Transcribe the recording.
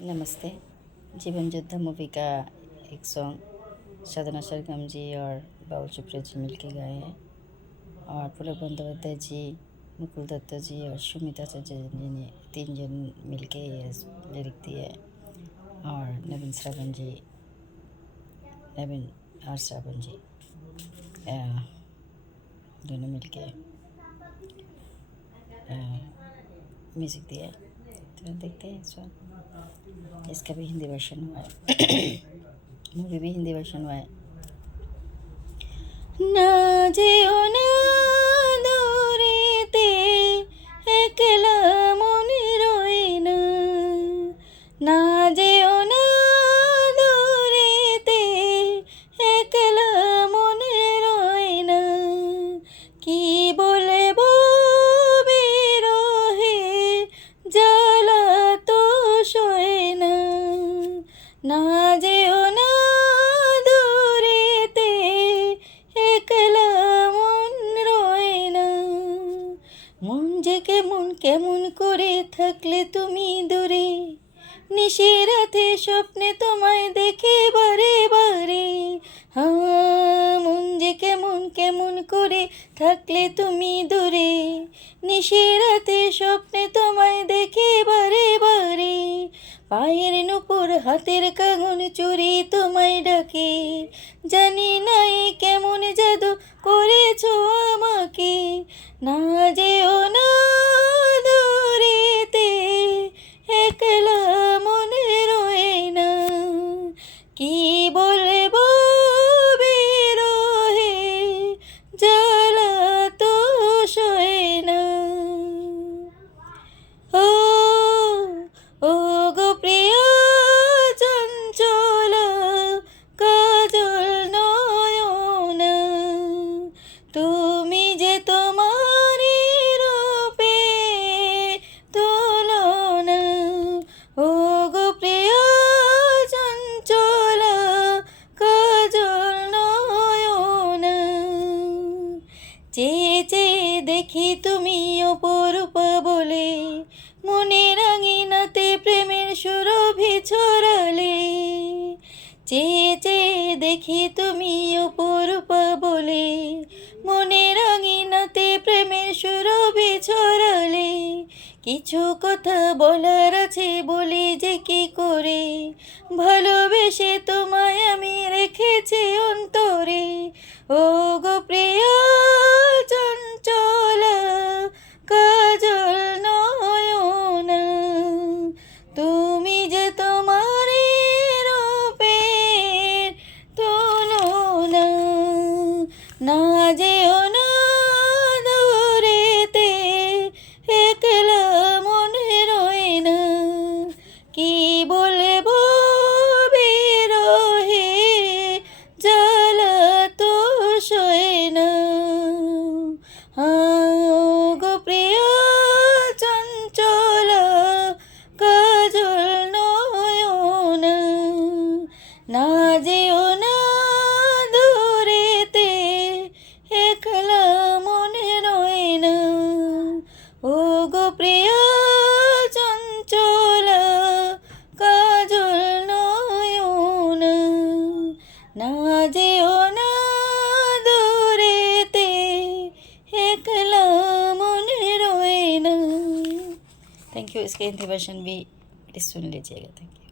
नमस्ते। जीवन योद्धा मूवी का एक सॉन्ग साधना सरगम जी और बाबुल सुप्रिया जी मिलके गाए हैं और पुलक बंदोपाध्याय जी, मुकुल दत्त जी और सुमित आचार्य जी ने 3 जन मिलके ये लिरिक दिए और नवीन और श्रावण जी दोनों मिलके म्यूज़िक दिया है। तो देखते हैं सॉन्ग। इसका भी हिंदी वर्जन हुआ है। मूवी भी हिंदी वर्जन हुआ है। ना যেও না দূরেতে একলা মনে রয় না, না যেও না দূরেতে একলা মনে রয় না, কি বলবো বিরহে জ্বালা তো সয় না, না যেও না মন যে কেমন কেমন করে থাকলে তুমি দূরে, নিশিরাতে স্বপ্নে তোমায় দেখে বারে বারে। মন যে কেমন কেমন করে থাকলে তুমি দূরে, নিশিরাতে স্বপ্নে তোমায় দেখে বারে বারে। পায়ের নুপুর হাতের কাঁগন চুরি তোমায় ডাকে, জানি নাই কেমন জাদু করেছো আমাকে, না যেও না দূরেতে একলা মনে রয় না, কি বলবো বিরহে জ্বালা তো সয় না। ও ও গো প্রিয়া চঞ্চলা কাজল নয়না, তুমি যে তোমারই রূপে তুলনা। ও গো প্রিয়া চঞ্চলা কাজল নয়না, চেয়ে চেয়ে দেখি তুমি অপরূপ বলে, মনের আঙিনাতে প্রেমের সুরভি ছড়ালে। চেয়ে চেয়ে দেখি তুমি অপরূপ বলে, মনের আঙিনাতে প্রেমের সুরভি ছড়ালে। কিছু কথা বলার আছে বলি যে কি করে, ভালোবেসে তোমায় আমি রেখেছি অন্তরে। ও গো প্রিয়া চঞ্চলা কাজল নয়না, তুমি যে তোমারই রূপের তুলনা, না যেও না দূরেতে একলা মনে রয় না, কি বলবো বিরহে জ্বালা তো সয় না। গো প্রিয়া চঞ্চলা কাজল নয়না, না যেও না দূরেতে একলা মনে রয় না। ও গো প্রিয়া চঞ্চলা কাজল নয়না, না যেও না দূরেতে একলা মনে রয় না। Thank you. इसके हिंदी वर्जन भी सुन लीजिएगा। Thank you.